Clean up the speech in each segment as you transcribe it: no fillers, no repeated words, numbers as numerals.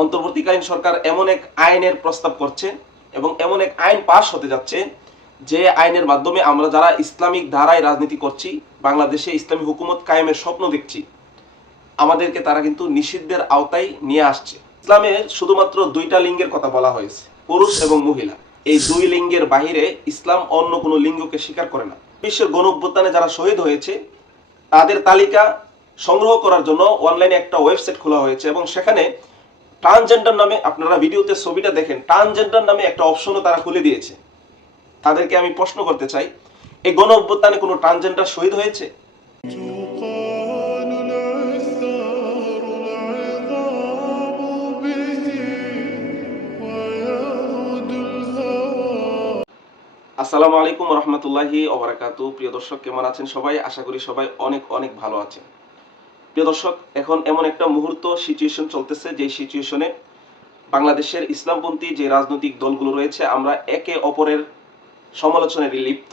অন্তর্বর্তীকালীন সরকার এমন এক আইনের প্রস্তাব করছে এবং এমন এক আইন পাশ হতে যাচ্ছে যে আইনের মাধ্যমে আমরা যারা ইসলামিক ধারায় রাজনীতি করছি, বাংলাদেশে ইসলামী হুকুমত কায়েমের স্বপ্ন দেখছি, আমাদেরকে তারা কিন্তু নিষিদ্ধের আওতায় নিয়ে আসছে। ইসলামে শুধুমাত্র দুইটা লিঙ্গের কথা বলা হয়েছে, পুরুষ এবং মহিলা। এই দুই লিঙ্গের বাহিরে ইসলাম অন্য কোনো লিঙ্গকে স্বীকার করে না। বিশ্বের গণ অভ্যুত্থানে যারা শহীদ হয়েছে তাদের তালিকা সংগ্রহ করার জন্য অনলাইনে একটা ওয়েবসাইট খোলা হয়েছে এবং সেখানে ট্রান্সজেন্ডার নামে, আপনারা ভিডিওতে ছবিটা দেখেন, ট্রান্সজেন্ডার নামে একটা অপশনও তারা খুলে দিয়েছে। তাদেরকে আমি প্রশ্ন করতে চাই, এই গণ অভ্যুত্থানে কোনো ট্রান্সজেন্ডার শহীদ হয়েছে? আসসালামু আলাইকুম রহমতুল্লাহি ওবারাকাতু। প্রিয় দর্শক, কেমন আছেন সবাই? আশা করি সবাই অনেক অনেক ভালো আছেন। প্রিয় দর্শক, এখন এমন একটা মুহূর্ত সিচুয়েশন চলতেছে, যে সিচুয়েশনে বাংলাদেশের ইসলামপন্থী যে রাজনৈতিক দলগুলো রয়েছে, আমরা একে অপরের সমালোচনায় লিপ্ত।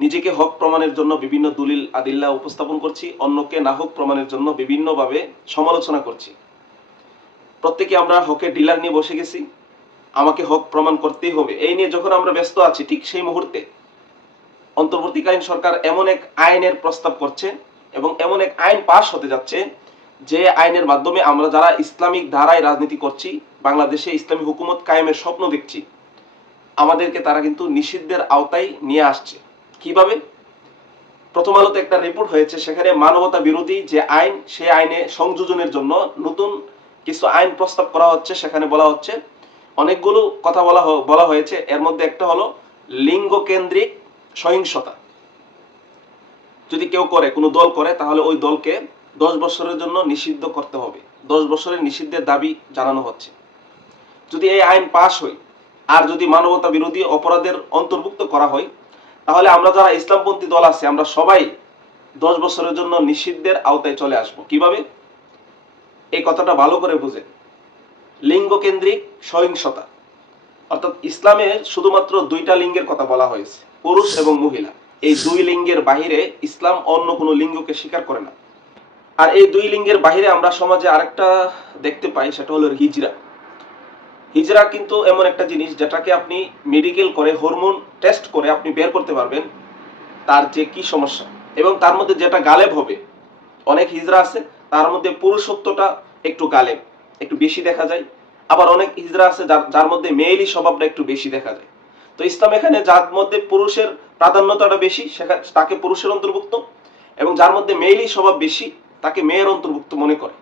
নিজেকে হক প্রমাণের জন্য বিভিন্ন দলিল আদিল্লা উপস্থাপন করছি, অন্যকে না হক প্রমাণের জন্য বিভিন্নভাবে সমালোচনা করছি। প্রত্যেকে আমরা হকের ডিলার নিয়ে বসে গেছি, আমাকে হক প্রমাণ করতেই হবে, এই নিয়ে যখন আমরা ব্যস্ত আছি, ঠিক সেই মুহূর্তে অন্তর্বর্তীকালীন সরকার এমন এক আইনের প্রস্তাব করছে এবং এমন এক আইন পাশ হতে যাচ্ছে যে আইনের মাধ্যমে আমরা যারা ইসলামিক ধারায় রাজনীতি করছি, বাংলাদেশে ইসলামী হুকুমত কায়েমের স্বপ্ন দেখছি, আমাদেরকে তারা কিন্তু নিষিদ্ধের আওতায় নিয়ে আসছে। কিভাবে? প্রথম আলোতে একটা রিপোর্ট হয়েছে, সেখানে মানবতা বিরোধী যে আইন, সেই আইনে সংযোজনের জন্য নতুন কিছু আইন প্রস্তাব করা হচ্ছে। সেখানে বলা হচ্ছে, অনেকগুলো কথা বলা হয়েছে, এর মধ্যে একটা হলো লিঙ্গ কেন্দ্রিক সহিংসতা। যদি কেউ করে, কোনো দল করে, তাহলে ওই দলকে 10 বছরের জন্য নিষিদ্ধ করতে হবে। 10 বছরের নিষিদ্ধের দাবি জানানো হচ্ছে। যদি এই আইন পাশ হয় আর যদি মানবতা বিরোধী অপরাধের অন্তর্ভুক্ত করা হয়, তাহলে আমরা যারা ইসলামপন্থী দল আছে, আমরা সবাই 10 বছরের জন্য নিষিদ্ধের আওতায় চলে আসব। কিভাবে? এই কথাটা ভালো করে বুঝেন। লিঙ্গ কেন্দ্রিক সহিংসতা, অর্থাৎ ইসলামে শুধুমাত্র দুইটা লিঙ্গের কথা বলা হয়েছে, পুরুষ এবং মহিলা। এই দুই লিঙ্গের বাহিরে ইসলাম অন্য কোনো লিঙ্গকে স্বীকার করে না। আর এই দুই লিঙ্গের বাহিরে আমরা সমাজে আরেকটা দেখতে পাই, সেটা হলো হিজরা। হিজরা কিন্তু এমন একটা জিনিস যেটাকে আপনি মেডিকেল করে, হরমোন টেস্ট করে আপনি বের করতে পারবেন তার যে কি সমস্যা, এবং তার মধ্যে যেটা গালেব হবে। অনেক হিজরা আছে তার মধ্যে পুরুষত্বটা একটু গালেব, একটু বেশি দেখা যায়। আবার অনেক হিজরা আছে যার মধ্যে মেয়েলি স্বভাবটা একটু বেশি দেখা যায়। তো ইসলাম এখানে যার মধ্যে পুরুষের প্রাধান্যতাটা বেশি, তাকে পুরুষের অন্তর্ভুক্ত, এবং যার মধ্যে মেয়েলি স্বভাব বেশি তাকে মেয়ের অন্তর্ভুক্ত মনে করে।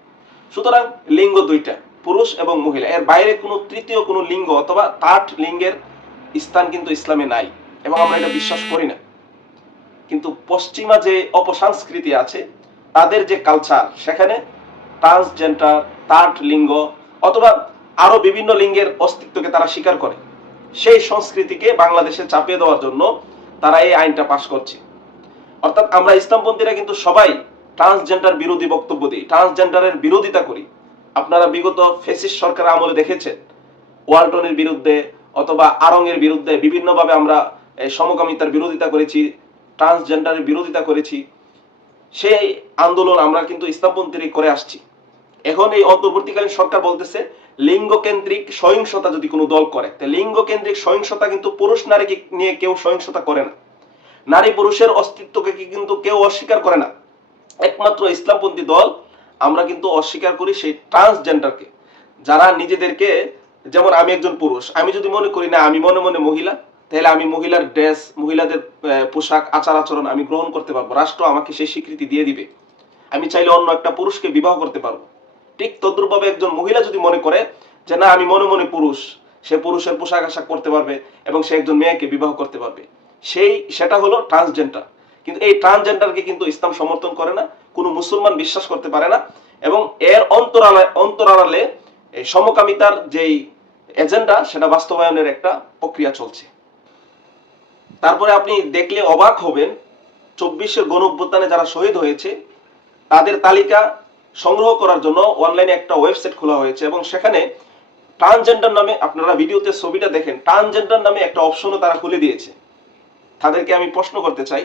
সুতরাং লিঙ্গ দুইটা, পুরুষ এবং মহিলা, এর বাইরে কোনো তৃতীয় কোনো লিঙ্গ অথবা থার্ড লিঙ্গের স্থান কিন্তু ইসলামে নাই, এবং আমরা এটা বিশ্বাস করি না। কিন্তু পশ্চিমা যে অপসংস্কৃতি আছে, তাদের যে কালচার, সেখানে ট্রান্সজেন্ডার, থার্ড লিঙ্গ অথবা আরো বিভিন্ন লিঙ্গের অস্তিত্বকে তারা স্বীকার করে। সেই সংস্কৃতিকে বাংলাদেশে চাপিয়ে দেওয়ার জন্য তারা এই আইনটা পাশ করছে। অর্থাৎ আমরা ইসলামপন্থীরা কিন্তু সবাই ট্রান্সজেন্ডার বিরোধী বক্তব্য দিই, ট্রান্সজেন্ডারের বিরোধিতা করি। আপনারা বিগত ফ্যাসিস্ট সরকারের আমলে দেখেছেন, ওয়ালটনের বিরুদ্ধে অথবা আরঙের বিরুদ্ধে বিভিন্নভাবে আমরা সমকামিতার বিরোধিতা করেছি, ট্রান্সজেন্ডারের বিরোধিতা করেছি। সেই আন্দোলন আমরা কিন্তু ইসলামপন্থীরাই করে আসছি। এখন এই অন্তর্বর্তীকালীন সরকার বলতেছে, লিঙ্গ কেন্দ্রিক সহিংসতা যদি কোনো দল করে, তাহলে লিঙ্গ কেন্দ্রিক সহিংসতা কিন্তু পুরুষ নারীকে নিয়ে কেউ সহিংসতা করে না, নারী পুরুষের অস্তিত্বকে কিন্তু কেউ অস্বীকার করে না। একমাত্র ইসলামপন্থী দল আমরা কিন্তু অস্বীকার করি সেই ট্রান্সজেন্ডারকে, যারা নিজেদেরকে, যেমন আমি একজন পুরুষ, আমি যদি মনে করি না আমি মনে মনে মহিলা, তাহলে আমি মহিলার ড্রেস, মহিলাদের পোশাক, আচার আচরণ আমি গ্রহণ করতে পারবো, রাষ্ট্র আমাকে সেই স্বীকৃতি দিয়ে দিবে। আমি চাইলে অন্য একটা পুরুষকে বিবাহ করতে পারবো। ঠিক তদ্রূপভাবে একজন মহিলা যদি মনে করে যে না আমি মনে মনে পুরুষ, সে পুরুষের পোশাক আশাক করতে পারবে এবং সে একজন মেয়েকে বিবাহ করতে পারবে, সেটা হলো ট্রান্সজেন্ডার। কিন্তু এই ট্রান্সজেন্ডারকে কিন্তু ইসলাম সমর্থন করে না, কোনো মুসলমান বিশ্বাস করতে পারে না, এবং এর অন্তরালে এই সমকামিতার যেই এজেন্ডা, সেটা বাস্তবায়নের একটা প্রক্রিয়া চলছে। তারপরে আপনি দেখলে অবাক হবেন, 24-এর গণ অভ্যুত্থানে যারা শহীদ হয়েছে তাদের তালিকা সংগ্রহ করার জন্য অনলাইনে একটা ওয়েবসাইট খোলা হয়েছে এবং সেখানে ট্রান্সজেন্ডার নামে, আপনারা ভিডিওতে ছবিটা দেখেন, ট্রান্সজেন্ডার নামে একটা অপশনও তারা খুলে দিয়েছে। তাদেরকে আমি প্রশ্ন করতে চাই,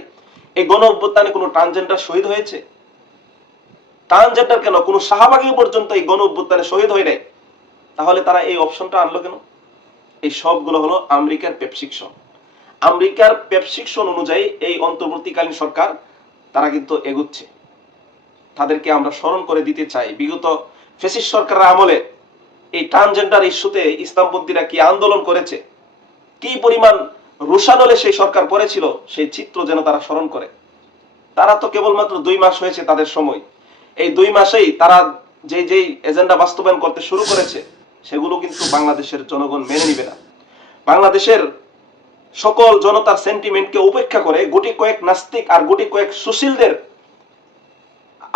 এই গণ অভ্যুত্থানে কোনো ট্রান্সজেন্ডার শহীদ হয়েছে? ট্রান্সজেন্ডার কেন, কোনো শাহবাগী পর্যন্ত এই গণ অভ্যুত্থানে শহীদ হয়ে নাই, তাহলে তারা এই অপশনটা আনলো কেন? এই সবগুলো হলো আমেরিকার প্রেসক্রিপশন। আমেরিকার প্রেসক্রিপশন অনুযায়ী এই অন্তর্বর্তীকালীন সরকার তারা কিন্তু এগুচ্ছে। তাদেরকে আমরা স্মরণ করে দিতে চাই, বিগত ফ্যাসিস্ট সরকারের আমলে এই ট্রান্সজেন্ডার ইস্যুতে ইসলামপন্থীরা কি আন্দোলন করেছে, কি পরিমাণ রোষানলে সেই সরকার পড়েছিল, সেই চিত্র যেন তারা স্মরণ করে। তারা তো কেবলমাত্র 2 মাস হয়েছে তাদের সময়, এই 2 মাসেই তারা যেই যেই এজেন্ডা বাস্তবায়ন করতে শুরু করেছে সেগুলো কিন্তু বাংলাদেশের জনগণ মেনে নিবে না। বাংলাদেশের সকল জনতার সেন্টিমেন্টকে উপেক্ষা করে গুটি কয়েক নাস্তিক আর গুটি কয়েক সুশীলদের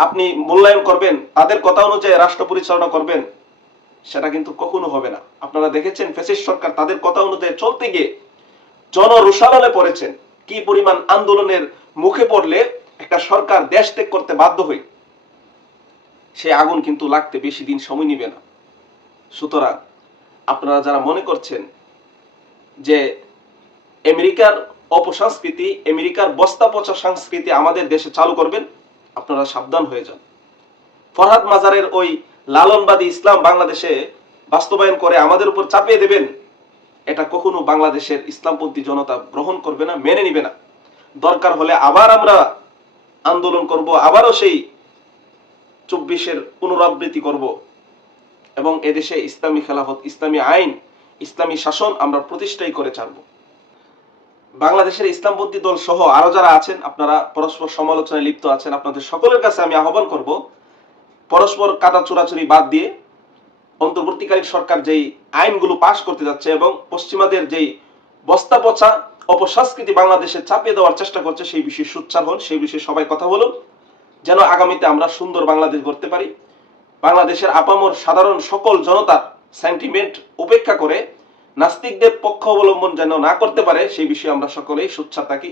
আপনি মূল্যায়ন করবেন, তাদের কথা অনুযায়ী রাষ্ট্র পরিচালনা করবেন, সেটা কিন্তু কখনো হবে না। আপনারা দেখেছেন ফ্যাসিস্ট সরকার তাদের কথা অনুযায়ী চলতে গিয়ে জনরোষানলে পড়েছেন। কি পরিমাণ আন্দোলনের মুখে পড়লে একটা সরকার দেশ ত্যাগ করতে বাধ্য হয়, সেই আগুন কিন্তু লাগতে বেশি দিন সময় নিবে না। সুতরাং আপনারা যারা মনে করছেন যে আমেরিকার অপসংস্কৃতি, আমেরিকার বস্তা পচা সংস্কৃতি আমাদের দেশে চালু করবেন, আপনারা সাবধান হয়ে যান। ফরহাদ মাজারের ওই লালনবাদী ইসলাম বাংলাদেশে বাস্তবায়ন করে আমাদের উপর চাপিয়ে দেবেন, এটা কখনো বাংলাদেশের ইসলামপন্থী জনতা গ্রহণ করবে না, মেনে নিবে না। দরকার হলে আবার আমরা আন্দোলন করব, আবারও সেই 24-এর পুনরাবৃত্তি করব এবং এদেশে ইসলামী খেলাফত, ইসলামী আইন, ইসলামী শাসন আমরা প্রতিষ্ঠাই করে ছাড়ব। বাংলাদেশের ইসলামপন্থী দল সহ আরো যারা আছেন, আপনারা পরস্পর সমালোচনায় লিপ্ত আছেন, আপনাদের সকলের কাছে আমি আহ্বান করব, পরস্পর কাদা চোরাচুরি বাদ দিয়ে অন্তর্বর্তীকালীন সরকার যেই আইনগুলো পাশ করতে যাচ্ছে এবং পশ্চিমাদের যেই বস্তা পচা অপসংস্কৃতি বাংলাদেশে চাপিয়ে দেওয়ার চেষ্টা করছে, সেই বিষয়ে সোচ্চার হন, সেই বিষয়ে সবাই কথা বলুন, যেন আগামীতে আমরা সুন্দর বাংলাদেশ গড়তে পারি। বাংলাদেশের আপামর সাধারণ সকল জনতার সেন্টিমেন্ট উপেক্ষা করে নাস্তিকদের পক্ষ অবলম্বন যেন না করতে পারে, সেই বিষয়ে আমরা সকলেই সোচ্চার থাকি।